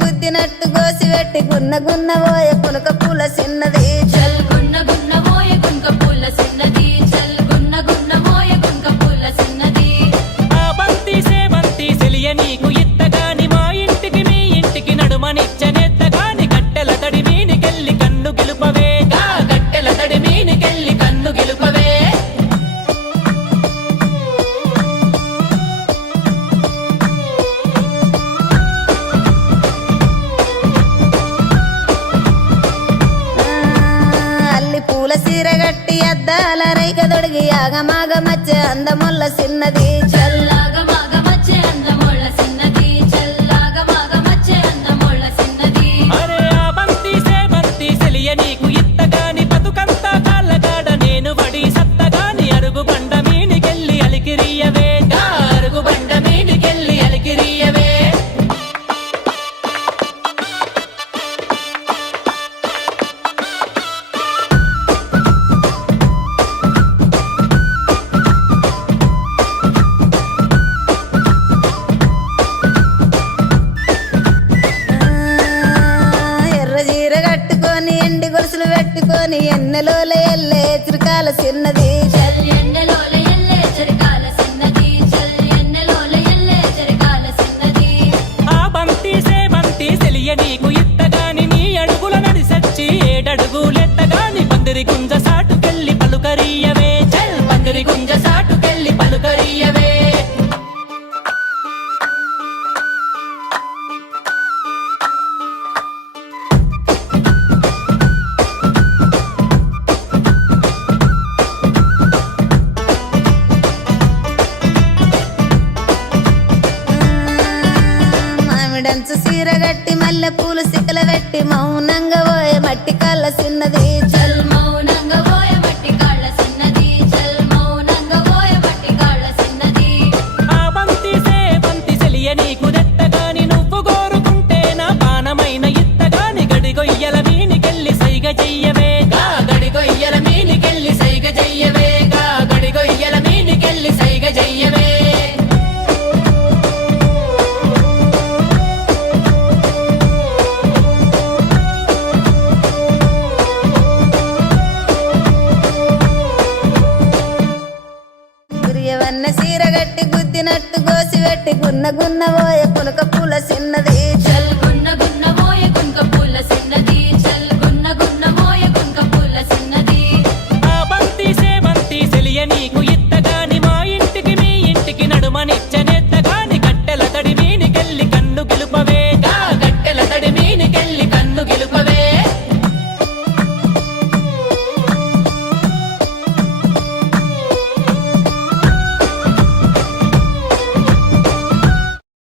గుద్దినట్టు గోసి పెట్టి గున్న గున్న పోయే పునక పూల చిన్నది చల్ గున్న గున్న మోయ గుంక పూల చిన్నది చల్ గున్న గున్న మోయ గుంక పూల చిన్నది ఆ బంతి సేవంతి సెలియ నీకు ఇత్తగాని మా ఇంటికి మీ ఇంటికి నడుమనిచ్చనెత్తగాని కట్టెల తడి మీనికెళ్ళి కన్ను గెలుపవే కట్టెల తడి మీనికెళ్ళి కన్ను గెలుపవే సీరగట్టి అద్దాల రైక దొడిగి ఆగమాగ మధ్య అందముల్ల చిన్నది చల్లాగా మాగ మచ్చే అందముళ్ళ చిన్నది చల్లాగా మాగ మచ్చే అందముళ్ళ చిన్నది అరే ఆ బంతి సేవంతి సెలియ నీకు ఇత్తగాని బతుకంతా కాళ్ళగాడ నేను వడి సత్తగాని అరుగు బండ మీనికెళ్ళి అలికిరియవే అరుగు బండ మీనికెళ్ళి అలికిరియవే ఎండి గొలుసులు పెట్టుకొని ఎన్నెలోల ఎల్లే చిరకాల చిన్నది చల్ ఎన్నెలోల ఎల్లే చిరకాల చిన్నది చల్ ఎన్నెలోల ఎల్లే చిరకాల చిన్నది ఆ బంతి సేవంతి సెలియ నీకు ఇత్తగాని నీ అడుగుల నడిసచ్చి ఏడడుగులెత్తగాని పందిరి గుంజ సాటుకెళ్ళి పలుకరియవే చల్ పందిరి గుంజ సాటుకెళ్ళి పలుకరియవే మామిడంచు సీరగట్టి మల్లె పూలు సిక్కల పెట్టి మౌనంగా పోయే మట్టి కళ్ళ చిన్నది చల్ మౌనంగా పోయ మట్టి కాళ్ళ చిన్నది చల్ మౌనంగా పోయ మట్టి కాళ్ళ చిన్నది ఆ బంతి సేవంతి సెలియ నీకు దెత్తగాని నువ్వు కోరుకుంటే నా పానమైన ఇత్తగాని గడిగొయ్యల మీనికెళ్ళి సైగ చెయ్యవే గడిగొయ్యల మీనికెళ్ళి సైగ చెయ్యవే గడిగొయ్యల మీనికెళ్ళి సైగ చెయ్యవే గురియవన్న సీరగట్టి గుద్దినట్టు గోసి పెట్టి గున్న గున్న పోయే పునక పూల చిన్నది చల్